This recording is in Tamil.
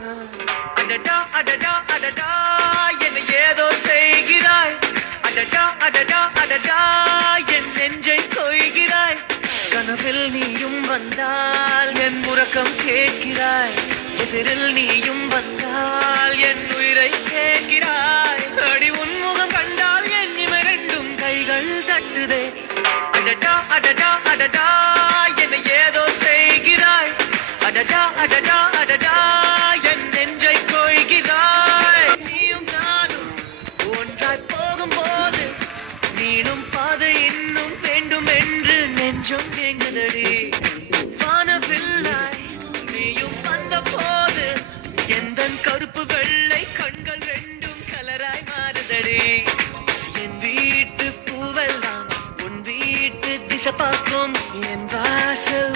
அடடா அடடா அடடா என்னை ஏதோ செய்கிறாய். அடடா அடடா அடடா என் நெஞ்சை கொய்கிறாய். கனவில் நீயும் வந்தால் என் உறக்கம் கேட்கிறாய். எதிரில் நீயும் வந்தால் என் உயிரை கேட்கிறாய். அடி உன்முகம் கண்டால் என் இமை ரெண்டும் கைகள் தட்டுதே. அடடா அடடா அடடா என்னை ஏதோ செய்கிறாய். அடடா அடடா அடடா என் நெஞ்சை கொய்கிறாய். நீயும் நானும் ஒன்றாய் போகும்போது நீனும் பாதை இன்னும் வேண்டும் என்று நெஞ்சம் எங்குதடி. வானவில்லாய் நீயும் வந்த போது எந்த கருப்பு வெள்ளை கண்கள் ரெண்டும் கலராய் மாறுதடி. என் வீட்டு பூவெல்லாம் உன் வீட்டு திசை பார்க்கும். என் வாசல்